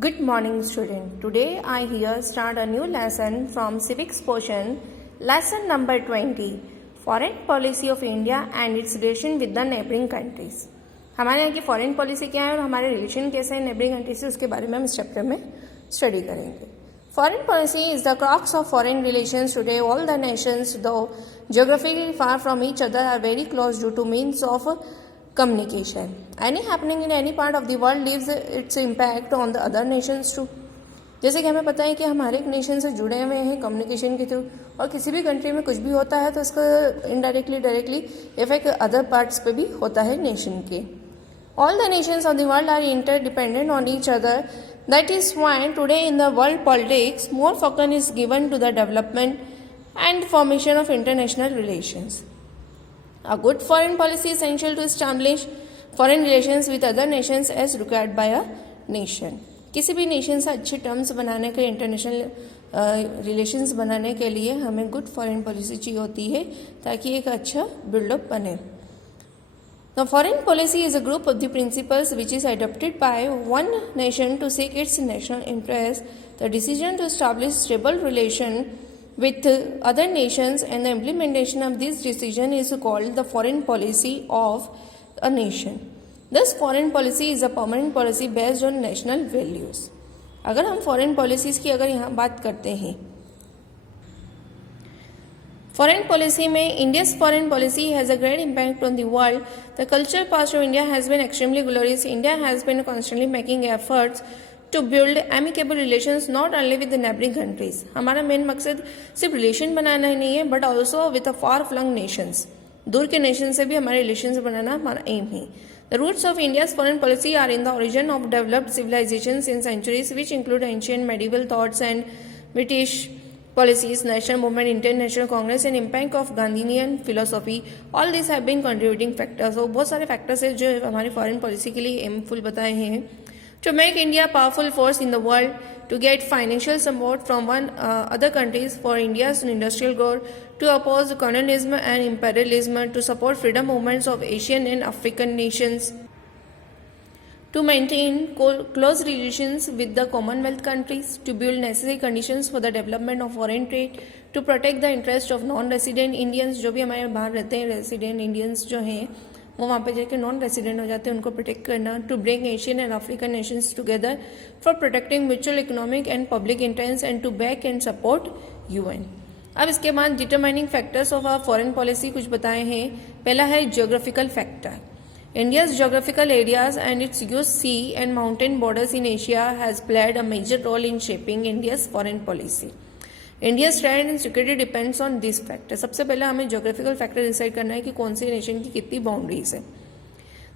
Good morning, student. Today I here start a new lesson from civics portion, lesson number 20, foreign policy of India and its relation with the neighboring countries. हमारे यहाँ की foreign policy क्या है और हमारे relation कैसे हैं neighbouring country से, उसके बारे में हम इस चैप्टर में स्टडी करेंगे. Foreign policy is the crux of foreign relations today. All the nations, though geographically far from each other, are very close due to means of communication. Any happening in any part of the world leaves its impact on the other nations too. जैसे कि हमें पता है कि हम हर एक nation से जुड़े हुए हैं कम्युनिकेशन के थ्रू, और किसी भी कंट्री में कुछ भी होता है तो इसका indirectly directly effect other parts पे भी होता है नेशन के. All the nations of the world are interdependent on each other. That is why today in the world politics, more focus is given to the development and formation of international relations. A good foreign policy is essential to establish foreign relations with other nations as required by a nation. किसी भी nation से अच्छे terms बनाने के, international relations बनाने के लिए हमें गुड फॉरेन पॉलिसी चाहिए होती है ताकि एक अच्छा बिल्डअप बने. The foreign policy is a group of the principles which is adopted by one nation to seek its national interest. The decision to establish stable relation with other nations and the implementation of this decision is called the foreign policy of a nation. Thus, foreign policy is a permanent policy based on national values. अगर हम foreign policies की अगर यहाँ बात करते हैं, foreign policy में India's foreign policy has a great impact on the world. The cultural past of India has been extremely glorious. India has been constantly making efforts to build amicable relations not only with the neighbouring countries. हमारा main मकसद सिर्फ relation बनाना ही नहीं है, but also with a far flung nations. दूर के nation से भी हमारे रिलेशन बनाना हमारा एम है. The roots of India's foreign policy are in the origin of developed civilizations in centuries, which include ancient medieval thoughts and British policies, national movement, international congress and impact of Gandhian philosophy. All these have been contributing factors. So बहुत सारे factors हैं जो हमारी foreign policy के लिए aimful बताए हैं. To make India a powerful force in the world, to get financial support from other countries for India's industrial growth, to oppose colonialism and imperialism, to support freedom movements of Asian and African nations, to maintain close relations with the Commonwealth countries, to build necessary conditions for the development of foreign trade, to protect the interest of non-resident Indians. जो भी हमारे बाहर रहते हैं resident Indians जो हैं वो वहाँ पे जाके नॉन रेसिडेंट हो जाते हैं, उनको प्रोटेक्ट करना. To bring Asian and African nations together for protecting mutual economic and public interest and to back and support UN. अब इसके बाद determining factors of our foreign policy कुछ बताए हैं. पहला है geographical factor. India's geographical areas and its huge sea and mountain borders in Asia has played a major role in shaping India's foreign policy. India's trade and security depends on this factor. सबसे पहले हमें geographical factor decide करना है कि कौन सी nation की कितनी boundaries है.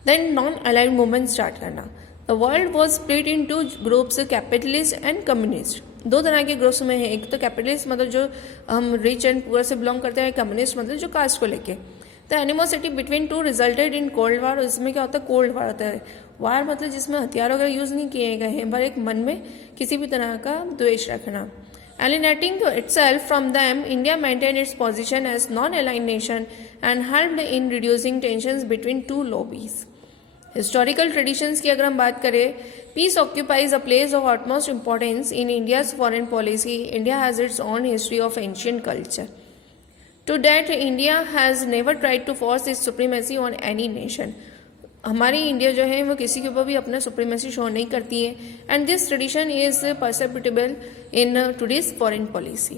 Then non-aligned movement स्टार्ट करना. The world was split into groups, capitalist and communist. दो तरह के ग्रुप्स में है. एक तो कैपिटलिस्ट मतलब जो हम रिच एंड पुअर से बिलोंग करते हैं, कम्युनिस्ट मतलब जो कास्ट को लेके. The animosity between two resulted in cold war. इसमें क्या होता है, कोल्ड वार होता है. वार मतलब जिसमें हथियार वगैरह यूज नहीं किए गए हैं, पर एक मन में किसी भी तरह का द्वेष रखना. Alienating itself from them, India maintained its position as non-aligned nation and helped in reducing tensions between two lobbies. Historical traditions की अगर हम बात करें, peace occupies a place of utmost importance in India's foreign policy. India has its own history of ancient culture. To that, India has never tried to force its supremacy on any nation. हमारी India जो है वो किसी के ऊपर भी अपना supremacy show नहीं करती है. And this tradition is perceptible in today's foreign policy.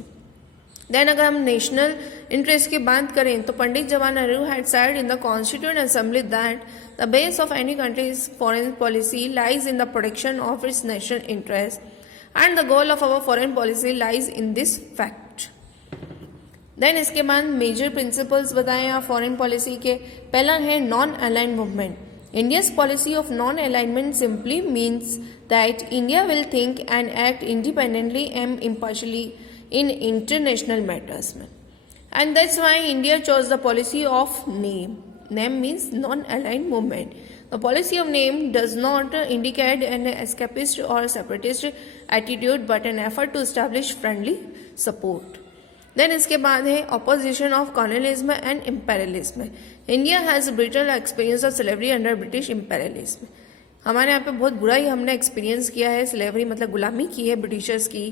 Then अगर हम नेशनल इंटरेस्ट की बात करें तो Pandit Jawaharlal Nehru had said in the constituent assembly that the base of any country's foreign policy lies in the protection of its national interest and the goal of our foreign policy lies in this fact. Then इसके बाद major principles बताए आप foreign policy के. पहला है non aligned movement. India's policy of non alignment simply means that India will think and act independently and impartially in international matters में. And that's why India chose the policy of NAM. NAM means non aligned movement. The policy of NAM does not indicate an escapist और separatist attitude but an effort to establish friendly support. Then इसके बाद है opposition of colonialism and imperialism. India has brittle experience of slavery under British imperialism. हमारे यहाँ पे बहुत बुरा ही हमने एक्सपीरियंस किया है, स्लेवरी मतलब गुलामी की है ब्रिटिशर्स की।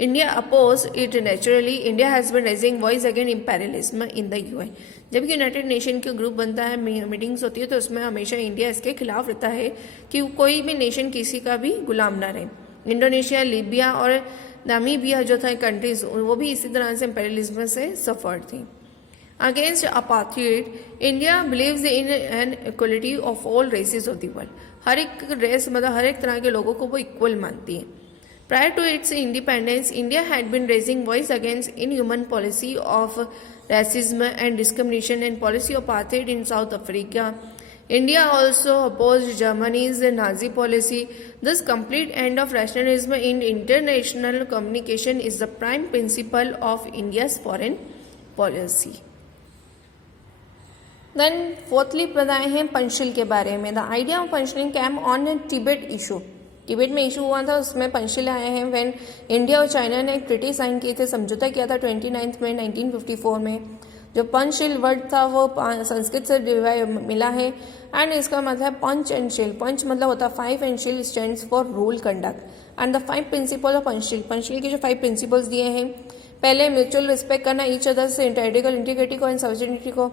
India oppose it naturally, India has been raising voice against imperialism in the UN. जब यूनाइटेड नेशन के ग्रुप बनता है, मीटिंग्स होती है, तो उसमें हमेशा इंडिया इसके खिलाफ रहता है कि कोई भी नेशन किसी का भी गुलाम ना रहे। इंडोनेशिया, लीबिया और नामीबिया जो था कंट्रीज, वो भी इसी तरह से इम्पेरियलिज्म से सफर थी। Against apartheid, India believes in an equality of all races of the world. हर एक रेस मतलब हर एक तरह के लोगों को वो इक्वल मानती है। Prior to its independence, India had been raising voice against inhuman policy of racism and discrimination and policy of apartheid in South Africa. India also opposed Germany's Nazi policy. This complete end of rationalism in international communication is the prime principle of India's foreign policy. Then fourthly बताए हैं पंचशील के बारे में। The idea of Panchsheel came on Tibet issue. Tibet में issue हुआ था, उसमें पंचशील आए हैं। व्हेन इंडिया और चाइना ने एक ट्रीटी साइन किए थे, समझौता किया था 29 मई 1954 में। जो पंचशील वर्ड था वो संस्कृत से मिला है एंड इसका मतलब है पंच एंड शील। पंच मतलब होता है 5 and she'll stands for rule conduct and the 5 principle of Panchsheel. Panchsheel के जो 5 प्रिंसिपल्स दिए हैं, पहले म्यूचुअल रिस्पेक्ट करना ईच अदर से, टेरिटोरियल इंटीग्रिटी को एंड सॉवरेनिटी को,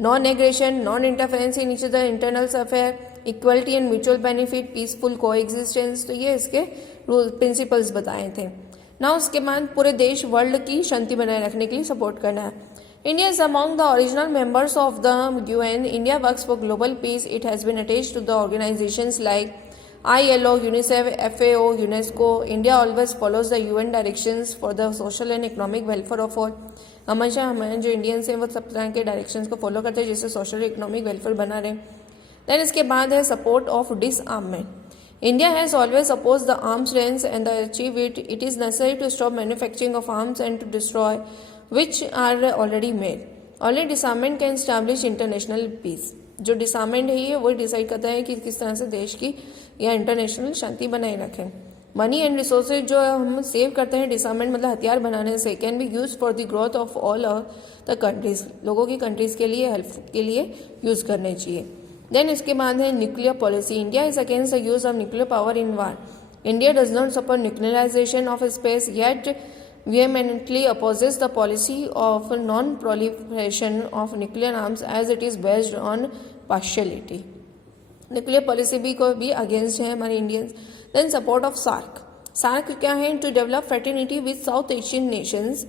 non aggression, non interference in each other internal affair, equality and mutual benefit, peaceful को एग्जिस्टेंस। तो ये इसके रूल प्रिंसिपल्स बताए थे ना। उसके बाद पूरे देश वर्ल्ड की शांति बनाए रखने के लिए सपोर्ट करना है। India is among the original members of the UN. India works for global peace. It has been attached to the organisations like ILO, UNICEF, FAO, UNESCO. India always follows the UN directions for the social and economic welfare of all. हमेशा हमारे जो Indians हैं वो सब तरह के directions को follow करते हैं जिससे सोशल इकोनॉमिक वेलफेयर बना रहे। देन इसके बाद है support of disarmament. India has always oppose the arms range and achieve it. It is necessary to stop manufacturing of arms and to destroy which are already made. Only disarmament can establish international peace. जो disarmament है ये वही decide करता है कि किस तरह से देश की या इंटरनेशनल शांति बनाए रखें। मनी एंड रिसोर्सेज जो हम सेव करते हैं डिसआर्ममेंट मतलब हथियार बनाने से, can be use for the growth of all the countries. लोगों की कंट्रीज के लिए हेल्प के लिए यूज करने चाहिए। देन इसके बाद है nuclear policy. India is against the use of nuclear power in war. India does not support nuclearization of space yet vehemently opposes the policy of non-proliferation of nuclear arms as it is based on partiality. Nuclear policy भी को भी against है हमारे Indians. Then support of SAARC. SAARC क्या है? To develop fraternity with South Asian nations.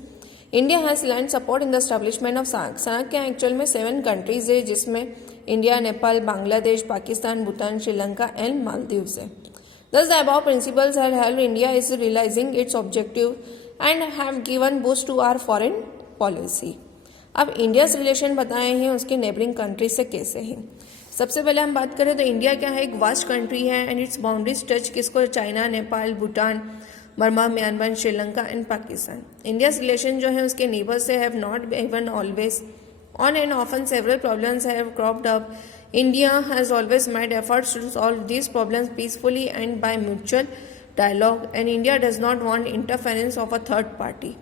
India has land support in the establishment of SAARC. SAARC क्या actual में 7 countries है जिसमें इंडिया, नेपाल, बांग्लादेश, पाकिस्तान, भूटान, श्रीलंका एंड मालदीव्स है। Thus the above principles have helped India is realizing its objective and have given boost to our foreign policy. अब India से relation बताए हैं उसके नेबरिंग कंट्री से कैसे हैं। सबसे पहले हम बात करें तो इंडिया क्या है? एक वास्ट कंट्री है एंड इट्स बाउंड्रीज टच किसको? China, Nepal, Bhutan, Burma, Myanmar, Sri Lanka and Pakistan. India से रिलेशन जो है उसके नेबर से have not even always on and often several problems have cropped up. India has always made efforts to solve these problems peacefully and by mutual dialogue, and India does not want interference of a third party.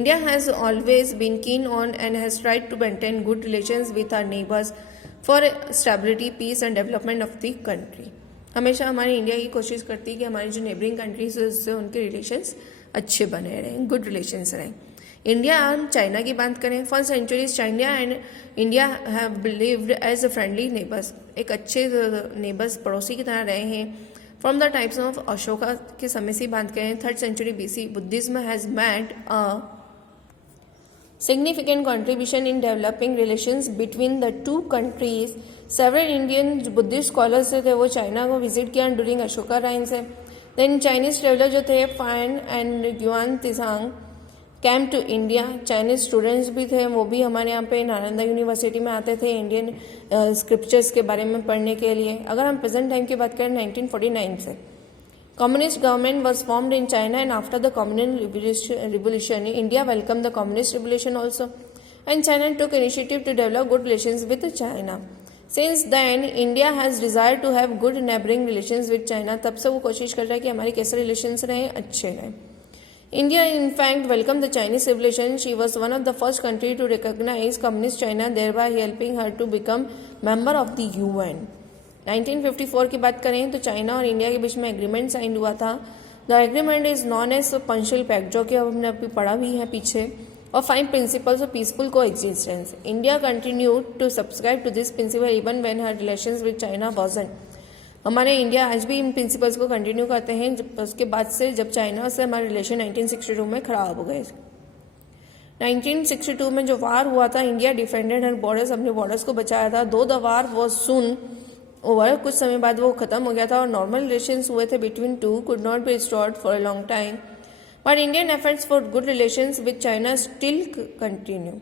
India has always been keen on and has tried to maintain good relations with our neighbors for stability, peace and development of the country. हमेशा हमारी India की कोशिश करती है कि हमारी जो neighbouring countries है उससे उनके रिलेशंस अच्छे बने रहें, गुड रिलेशंस रहें। इंडिया एंड चाइना की बात करें, for centuries China and India have believed as friendly neighbours. एक अच्छे नेबर्स, पड़ोसी की तरह रहे हैं। From the types of Ashoka के समय से बात करें, 3rd century BC Buddhism has made a significant contribution in developing relations between the two countries. Several Indian Buddhist scholars थे वो चाइना को विजिट किया ड्यूरिंग अशोका टाइम से। देन चाइनीज ट्रेवलर जो थे Fan and Yuan Tsang came to India. Chinese students भी थे, वो भी हमारे यहाँ पे नालंदा यूनिवर्सिटी में आते थे इंडियन स्क्रिप्चर्स के बारे में पढ़ने के लिए। अगर हम प्रेजेंट टाइम की बात करें 1949 से communist government was formed in China and after the communist revolution India welcome the communist revolution also and China took initiative to develop good relations with China. Since then India has desire to have good neighbouring relations with China. तब से वो कोशिश कर रहा है कि हमारे कैसे रिलेशंस रहें, अच्छे रहें। India in fact welcomed the Chinese civilization. She was one of the first country to recognize communist China, thereby helping her to become member of the UN. 1954 की बात करें तो चाइना और इंडिया के बीच में एग्रीमेंट साइन हुआ था। The agreement is known as Panchsheel pact, जो कि अब हमने अभी पढ़ा भी है पीछे, और 5 principles of peaceful coexistence. India continued to subscribe to this principle even when her relations with China wasn't. हमारे इंडिया आज भी इन प्रिंसिपल्स को कंटिन्यू करते हैं उसके बाद से, जब चाइना से हमारे रिलेशन 1962 में खराब हो गए। 1962 में जो वार हुआ था, इंडिया डिफेंडेड हर बॉर्डर्स, अपने बॉर्डर्स को बचाया था। दो the war was soon over, कुछ समय बाद वो खत्म हो गया था और नॉर्मल रिलेशंस हुए थे between two, could not be restored for a long time, but Indian efforts for good relations with China still continue.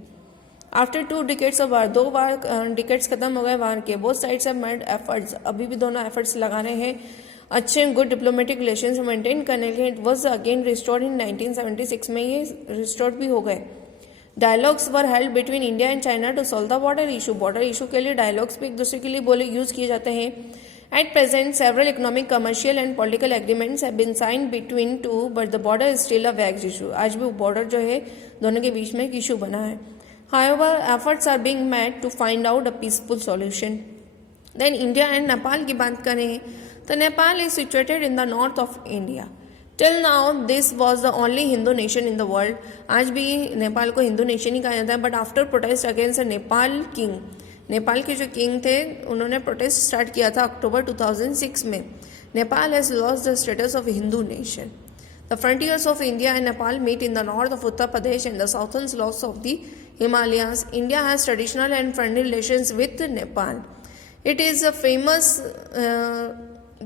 After 2 decades of war, 2 decades खत्म हो गए वार के, both sides have made efforts, अभी भी दोनों efforts लगा रहे हैं अच्छे गुड डिप्लोमेटिक रिलेशंस मेंटेन करने के लिए। It was again restored in 1976 में, ये रिस्टोर्ड भी हो गए। Dialogues were held between India and China to solve the border issue, border issue के लिए डायलॉग्स भी एक दूसरे के लिए बोले यूज किए जाते हैं। At present several economic, commercial and political agreements have been signed between two, but the border is still a vague issue, आज भी बॉर्डर जो है दोनों के बीच में एक इशू बना है। However, efforts are being made to find out a peaceful solution. Then India and Nepal की बात करें तो Nepal is situated in the north of India. Till now, this was the only Hindu nation in the world. आज भी नेपाल को Hindu nation ही कहा जाता है, but after protest against the Nepal king, Nepal के जो किंग थे उन्होंने प्रोटेस्ट स्टार्ट किया था अक्टूबर 2006 में। Nepal has lost the status of Hindu nation. The frontiers of India and Nepal meet in the north of Uttar Pradesh and the southern slopes of the Himalayas. India has traditional and friendly relations with Nepal. It is famous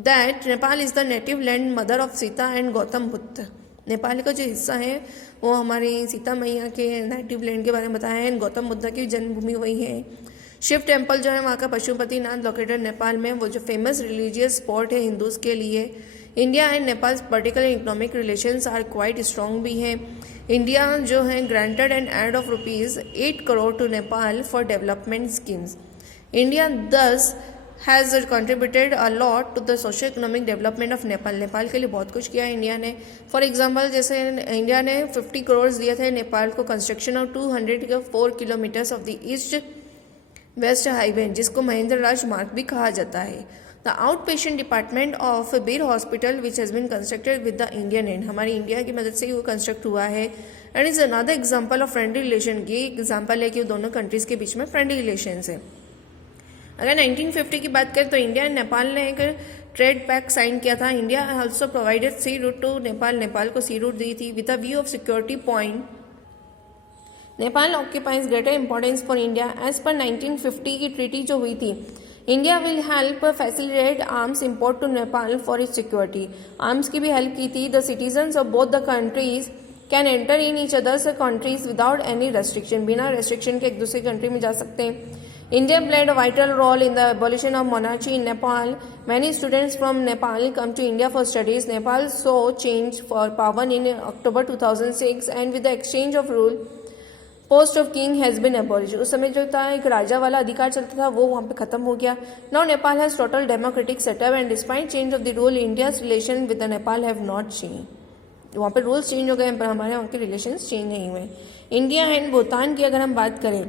that Nepal is the native land mother of Sita and Gautam Buddha. Nepal का जो हिस्सा है वो हमारी सीता मैया के native land के बारे में बताया है। गौतम बुद्ध की जन्मभूमि वही है। शिव टेम्पल जो है वहाँ का पशुपतिनाथ लोकेटेड नेपाल में, वो जो फेमस रिलीजियस स्पॉट है हिंदूज के लिए। India and Nepal political and economic relations are quite strong भी हैं। इंडिया जो है granted an aid of ₹8 crore to Nepal for development schemes. India thus has contributed a lot to the socio economic development of Nepal. Nepal के लिए बहुत कुछ किया है इंडिया ने। फॉर एग्जांपल जैसे इंडिया ने 50 करोड़ दिए थे नेपाल को construction of 204 kilometres of the east west highway, जिसको महेंद्र राज मार्ग भी कहा जाता है। The outpatient department of Bir hospital which has been constructed with the Indian and, हमारी इंडिया की मदद से ही वो कंस्ट्रक्ट हुआ है। And is another example of friendly relation. ये एग्जाम्पल है कि दोनों कंट्रीज के बीच में फ्रेंडली रिलेशन है। अगर 1950 की बात करें तो इंडिया एंड नेपाल ने एक ट्रेड पैक्ट साइन किया था। India also provided sea route to Nepal, Nepal को सी रूट दी थी with a view of security point. Nepal occupies greater importance for India. As per 1950 की ट्रीटी जो हुई थी, India will help facilitate arms import to Nepal for its security. Arms की भी help की थी। The citizens of both the countries can enter in each others countries without any restriction, बिना restriction के एक दूसरे कंट्री में जा सकते हैं। India played a vital role in the abolition of monarchy in Nepal. Many students from Nepal come to India for studies. Nepal saw change for power in October 2006 and with the exchange of rule, post of king has been abolished. उस समय जो था एक राजा वाला अधिकार चलता था वो वहाँ पे खत्म हो गया। Now Nepal has total democratic setup and despite change of the rule, India's relation with the Nepal have not changed. वहाँ पे रूल्स चेंज हो गए पर हमारे वहाँ के रिलेशंस चेंज नहीं हुए। इंडिया एंड भूटान की अगर हम बात करें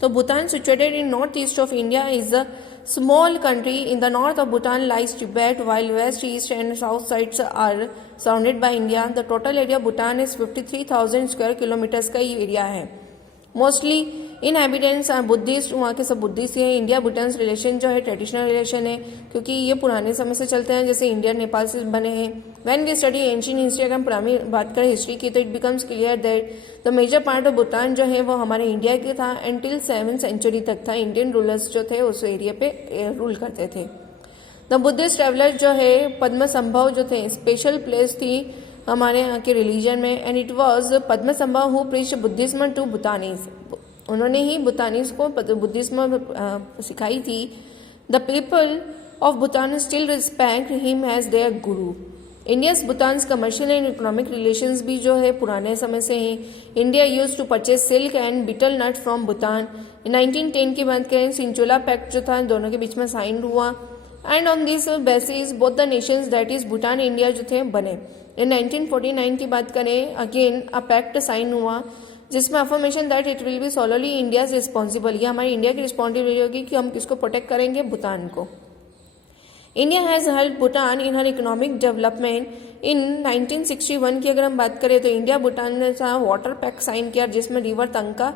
तो Bhutan, situated in northeast of India, is a small country. In the north of Bhutan lies Tibet, while west, east and south sides are surrounded by India. The total area of Bhutan is 53,000 square kilometers का ही area है। Mostly inhabitants are Buddhist, वहाँ के सब Buddhist हैं। India Bhutan relation जो है traditional relation है क्योंकि ये पुराने समय से चलते हैं, जैसे इंडिया नेपाल से बने हैं। When we study ancient history, अगर हम पुरानी बात करें हिस्ट्री की तो it becomes clear that the major part of Bhutan जो है वो हमारे इंडिया के था एंड टिल 7th सेंचुरी तक था। इंडियन रूलर्स जो थे उस एरिया पे रूल करते थे। द बुद्धिस्ट ट्रेवलर जो है पद्म संभव जो थे, स्पेशल प्लेस थी हमारे यहाँ के रिलीजन में and it was Padma Sambhav who preached Buddhism to Bhutanese. उन्होंने ही भूटानीज को बुद्धिज्म सिखाई थी। The people of Bhutan still respect him as their guru. India's Bhutan commercial and economic relations भी जो है पुराने समय से हैं। India use to purchase silk and betel nut from Bhutan. 1910 की बात करें सिंचोला पैक्ट जो था दोनों के बीच में साइन हुआ and on this basis both the Nations that is Bhutan India जो थे बने। इन 1949 की बात करें अगेन अ पैक्ट साइन हुआ जिसमें affirmation that it will be solely India's responsible, ये हमारी इंडिया की रिस्पॉन्सिबिलिटी होगी कि हम किसको प्रोटेक्ट करेंगे, भूटान को। India has help Bhutan in her economic development in 1961 की अगर हम बात करें तो इंडिया भूटान ने वाटर पैक्ट साइन किया जिसमें रिवर तंका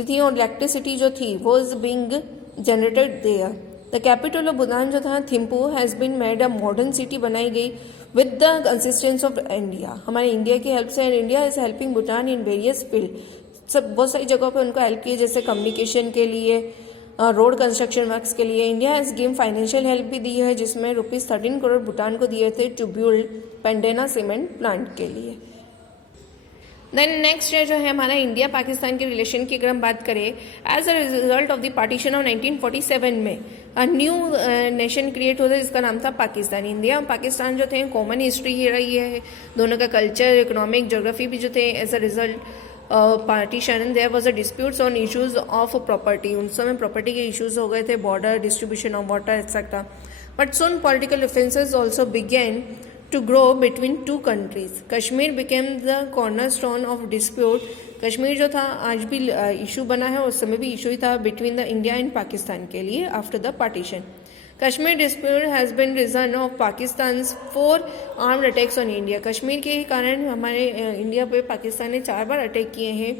थी और इलेक्ट्रिसिटी जो थी वो is being generated there. The capital of Bhutan जो था Thimphu has been made a modern city बनाई गई with the consistence of India, हमारे इंडिया की हेल्प से। And India is helping Bhutan in various field, सब बहुत सारी जगहों पे उनको हेल्प की, जैसे कम्युनिकेशन के लिए, रोड कंस्ट्रक्शन वर्क्स के लिए। India has given financial help भी दी है जिसमें ₹13 करोड़ भूटान को दिए थे टू बिल्ड पेंडेना सीमेंट प्लांट के लिए। देन नेक्स्ट जो है हमारा इंडिया पाकिस्तान के रिलेशन की अगर हम बात करें, as a result of the partition of 1947 में अ न्यू नेशन क्रिएट होता है जिसका नाम था पाकिस्तान। इंडिया और पाकिस्तान जो थे कॉमन हिस्ट्री ही रही है, दोनों का कल्चर, इकोनॉमिक, ज्योग्राफी भी जो थे। As a result partition there was a disputes on issues of property, उन समय प्रॉपर्टी के इश्यूज हो गए थे, border, distribution of water etcetera. But soon political differences also began to grow between two countries. Kashmir became the cornerstone of dispute. Kashmir जो था आज भी इशू बना है, उस समय भी इशू ही था between the India and Pakistan के लिए after the partition. Kashmir dispute has been reason of Pakistan 4 armed attacks on India. Kashmir के ही कारण हमारे इंडिया पे पाकिस्तान ने 4 बार अटैक किए हैं।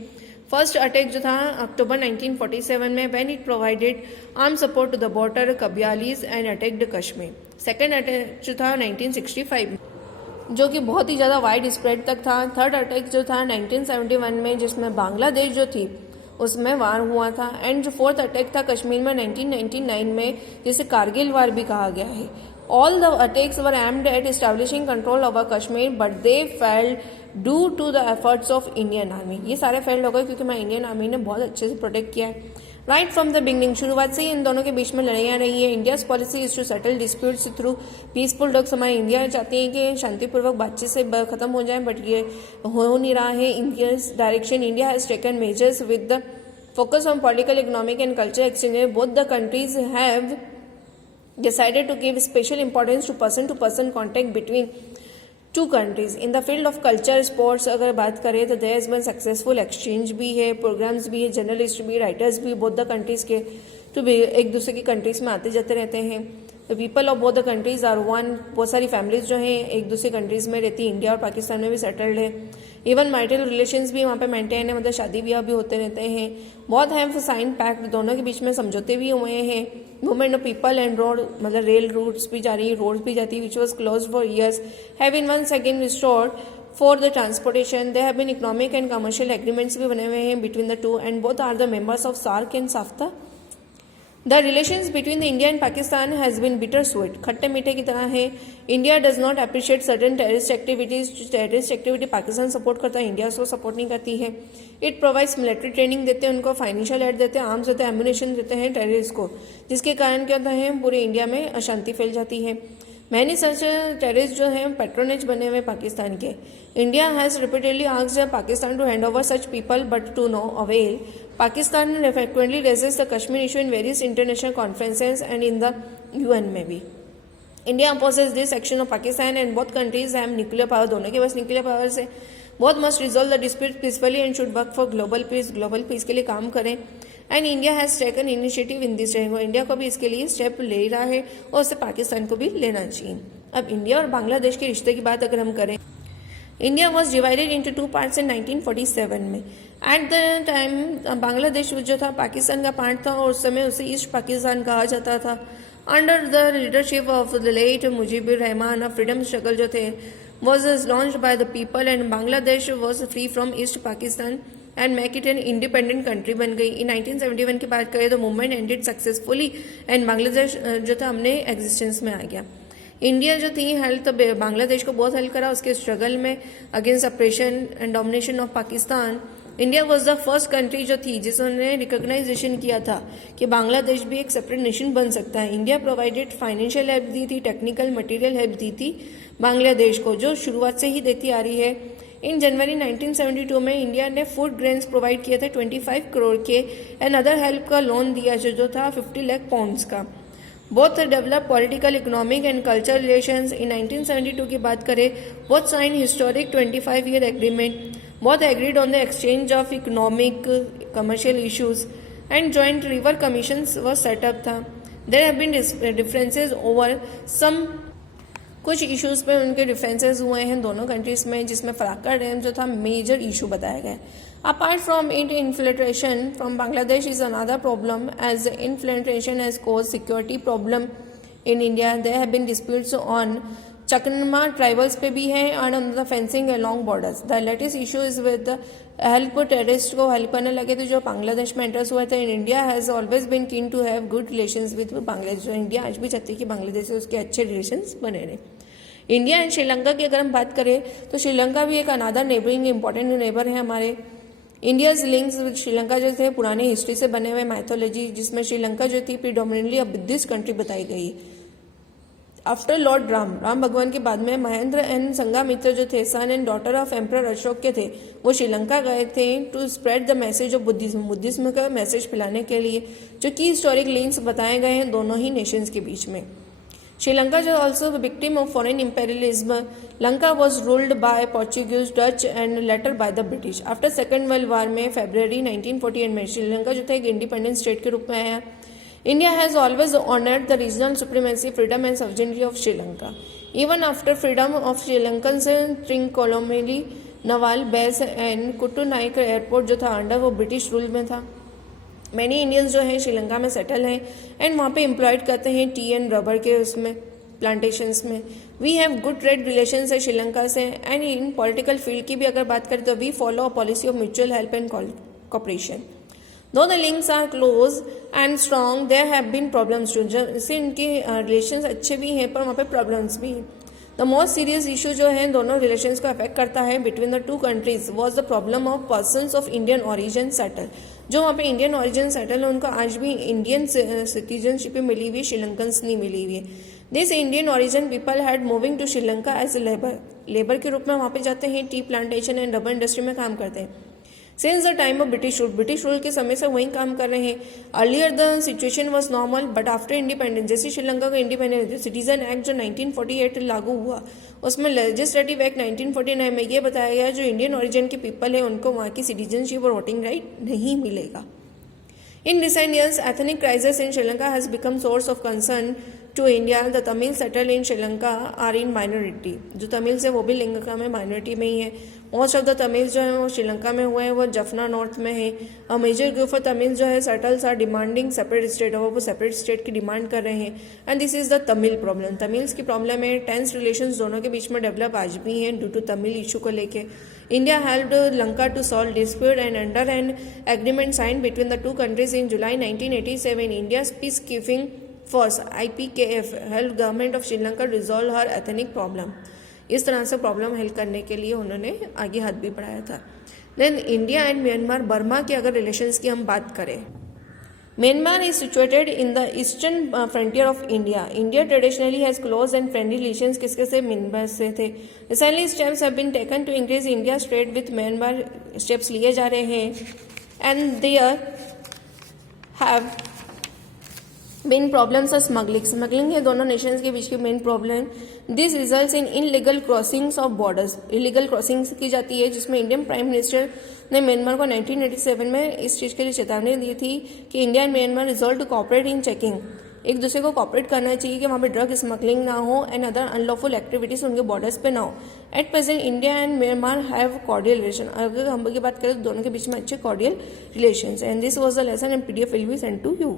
फर्स्ट अटैक जो था अक्टूबर 1947 में, when it provided arm support to the border कब्यालीज and attacked Kashmir. Second attack जो था 1965 में, जो कि बहुत ही ज़्यादा वाइड स्प्रेड तक था। थर्ड अटैक जो था 1971 में, जिसमें बांग्लादेश जो थी उसमें वार हुआ था। एंड जो फोर्थ अटैक था कश्मीर में 1999 में, जिसे कारगिल वार भी कहा गया है। All the attacks were aimed at establishing control over Kashmir but they failed due to the efforts of Indian army. ये सारे फेल्ड हो गए क्योंकि हमारी इंडियन आर्मी ने बहुत अच्छे से प्रोटेक्ट किया है। राइट फ्रॉम द बिगनिंग, शुरुआत से ही इन दोनों के बीच में लड़ाइयाँ रही है। India's policy is to settle disputes through peaceful talks. हमारी इंडिया चाहती है कि शांतिपूर्वक बातचीत से खत्म हो जाए, बट ये हो नहीं रहा है। India's direction, India has taken measures with the focus on political, economic and culture exchange. Both the countries have decided to give special importance to person contact between two countries. In the field of culture, sports अगर बात करें तो there has been successful exchange भी है, programs भी है, journalist भी, writers भी, both the countries के तो भी एक दूसरे की कंट्रीज में आते जाते रहते हैं। The people of both the countries are one. बहुत सारी फैमिलीज जो हैं एक दूसरे कंट्रीज में रहती है, इंडिया और पाकिस्तान में भी सेटल्ड है। इवन मैरिटल रिलेशंस भी वहाँ पे मेंटेन है, मतलब शादी ब्याह भी होते रहते हैं। बहुत हैव साइन पैक्ट, दोनों के बीच में समझौते भी हुए हैं। Movement of people and road, मतलब रेल रूट्स भी जा रही है, रोड्स भी जाती है, which was close for years, have in once again restored for the transportation. They have been economic and commercial agreements भी बने हुए हैं between the two, and both are the members of SAARC and SAFTA. The relations between the India and Pakistan has been bitter sweet, खट्टे मीठे की तरह है। India does not appreciate certain terrorist activities. Terrorist activity Pakistan support करता है, India उसको support नहीं करती है। इट प्रोवाइड्स मिलिट्री ट्रेनिंग देते हैं उनको, फाइनेंशियल एड देते हैं, आर्म्स देते हैं, एम्यूनेशन देते हैं टेररिस्ट को, जिसके कारण क्या होता है पूरे इंडिया में अशांति फैल जाती है। मैनी सच टेररिस्ट जो हैं पैट्रोनेज बने हुए पाकिस्तान के। India has repeatedly asked Pakistan to hand over such people but to no avail. Pakistan frequently raises the Kashmir issue in various international conferences and in the UN में भी। India opposes this action of Pakistan and both countries have nuclear power, दोनों के पास nuclear power से। both must resolve the dispute peacefully and should work for global peace, global peace के लिए काम करें। And India has taken initiative in this time, India को भी इसके लिए स्टेप ले रहा है और उससे पाकिस्तान को भी लेना चाहिए। अब इंडिया और बांग्लादेश के रिश्ते की बात अगर हम करें, India was divided into 2 parts in 1947 में। एट द टाइम बांग्लादेश जो था पाकिस्तान का पार्ट था और उस समय उसे ईस्ट पाकिस्तान कहा जाता था। Under the leadership of the late Mujibur Rahman, freedom struggle जो थे was launched by the people and Bangladesh was free from east Pakistan and make it an independent country बन गई। इन 1971 की बात करें तो movement ended successfully and Bangladesh जो था हमने एग्जिस्टेंस में आ गया। इंडिया जो थी हेल्प तो बांग्लादेश को बहुत हेल्प करा उसके स्ट्रगल में against operation and domination of Pakistan. India was the first country जो थी जिसने रिकॉग्नाइजेशन किया था कि बांग्लादेश भी एक सेपरेट नेशन बन सकता है। इंडिया प्रोवाइडेड फाइनेंशियल हेल्प दी थी, टेक्निकल मटेरियल हेल्प दी थी बांग्लादेश को, जो शुरुआत से ही देती आ रही है। इन जनवरी 1972 में इंडिया ने फूड ग्रेन्स प्रोवाइड किए थे 25 करोड़ के, एंड अदर हेल्प का लोन दिया जो था 50 लाख पाउंड्स का। Both develop political, economic and culture relations. In 1972 की बात करें, both sign historic 25-year agreement, both agreed on the exchange of economic commercial issues and joint river commission was set up था। There have been differences over some, कुछ issues पे उनके differences हुए हैं दोनों कंट्रीज में, जिसमें फराक्का डैम जो था मेजर इशू बताया गया है। Apart from it, infiltration from Bangladesh is another problem as infiltration has cause security problem in India. There have been disputes on Chakma tribals पे भी है and on the fencing along borders. The latest issue is with help terrorist को help करने लगे थे जो बांग्लादेश में enters हुए थे। In India has always been keen to have good relations with Bangladesh. India आज भी चाहती है कि बांग्लादेश से उसके अच्छे रिलेशंस बने रहे। इंडिया एंड श्रीलंका की अगर हम बात करें तो श्रीलंका भी एक अनादर नेबरिंग इंपॉर्टेंट नेबर है हमारे। इंडियाज लिंक्स विद श्रीलंका जो थे पुरानी हिस्ट्री से बने हुए माइथोलॉजी, जिसमें श्रीलंका जो थी प्रीडोमिनेटली अ बुद्धिस्ट कंट्री बताई गई। आफ्टर लॉर्ड राम भगवान के बाद में महेंद्र एंड संघामित्र जो थे son and daughter of emperor Ashok के थे, वो श्रीलंका गए थे to spread the message of Buddhism का मैसेज फैलाने के लिए। जो की हिस्टोरिक लिंक्स बताए गए हैं दोनों ही नेशंस के बीच में। श्रीलंका जो also victim of foreign imperialism. Lanka was ruled by Portuguese, Dutch and later by the British. After second world war में फरवरी 1948 में श्रीलंका जो था एक इंडिपेंडेंट स्टेट के रूप में आया। India has always honored the regional supremacy, freedom and sovereignty of Sri Lanka. Even after freedom of Sri Lankans, Trincomalee, Naval Base and Kuttu Naik airport जो था अंडर वो ब्रिटिश रूल में था। Many Indians जो हैं श्रीलंका में settle हैं and वहाँ पे एम्प्लॉयड करते हैं टी एंड रबर के उसमें प्लांटेशंस में। We have good trade relations है श्रीलंका से एंड इन पॉलिटिकल फील्ड की भी अगर बात करें तो we follow a policy of mutual help and cooperation. Though the links are close and strong, there have been problems too. जैसे इनके रिलेशंस अच्छे भी हैं पर वहाँ पे प्रॉब्लम्स भी हैं। द मोस्ट सीरियस इशू जो है दोनों रिलेशंस को अफेक्ट करता है between the to countries was the problem of persons of Indian origin settle. जो वहाँ पे इंडियन ऑरिजिन सेटल है उनको आज भी इंडियन सिटीजनशिप मिली हुई है, श्रीलंकन्स नहीं मिली हुई है। This Indian origin people had moving to Sri Lanka as labour के रूप में वहाँ पे जाते हैं, tea plantation and rubber industry में काम करते हैं। Since the time of British rule के समय से वहीं काम कर रहे हैं। Earlier the situation was normal but after independence, जैसे श्रीलंका का इंडिपेंडेंस, सिटीजन एक्ट जो 1948 लागू हुआ उसमें लेजिस्लेटिव एक्ट 1949 में ये बताया गया जो इंडियन ओरिजिन के पीपल है उनको वहाँ की सिटीजनशिप और वोटिंग राइट नहीं मिलेगा। In recent years, ethnic crisis in Sri Lanka has become source of concern to India. The Tamils settled in Sri Lanka are in minority. जो तमिल्स है वो भी श्रीलंका में माइनॉरिटी में ही है। मोस्ट ऑफ द तमिल्स जो है वो श्रीलंका में हुए हैं वो जफना नॉर्थ में है। A major group of Tamils जो है settles are demanding separate state और वो सेपरेट स्टेट की डिमांड कर रहे हैं and this is the Tamil problem. Tamils की प्रॉब्लम है। टेंस रिलेशंस दोनों के बीच में डेवलप आज भी हैं ड्यू टू तमिल इशू को लेके। India helped Lanka to solve dispute and under an agreement signed between the two countries in July 1987, India's peacekeeping force IPKF helped government of Sri Lanka resolve her ethnic problem. इस तरह से problem help करने के लिए उन्होंने आगे हाथ भी बढ़ाया था। Then India and Myanmar Burma के अगर रिलेशंस की हम बात करें, Myanmar is situated in the eastern frontier of India. India traditionally has close and friendly relations किसके से Myanmar से थे। Recently steps have been taken to increase India's trade with Myanmar. Steps लिए जा रहे हैं and there have main problems है smuggling है दोनों नेशंस के बीच की main problem. This results in illegal crossings of borders. Illegal crossings की जाती है जिसमें इंडियन प्राइम मिनिस्टर ने म्यांमार को 1987 में इस चीज़ के लिए चेतावनी दी थी कि India and Myanmar resolve to cooperate in checking. एक दूसरे को कॉपरेट करना चाहिए कि वहाँ पे ड्रग स्मगलिंग ना हो एंड अदर अनलॉफुल एक्टिविटीज उनके बॉर्डर्स पे ना हो। At present India and Myanmar have cordial relation. अगर हम की बात करें तो दोनों के बीच में अच्छे cordial relation and this was the lesson and PDF will be send to you.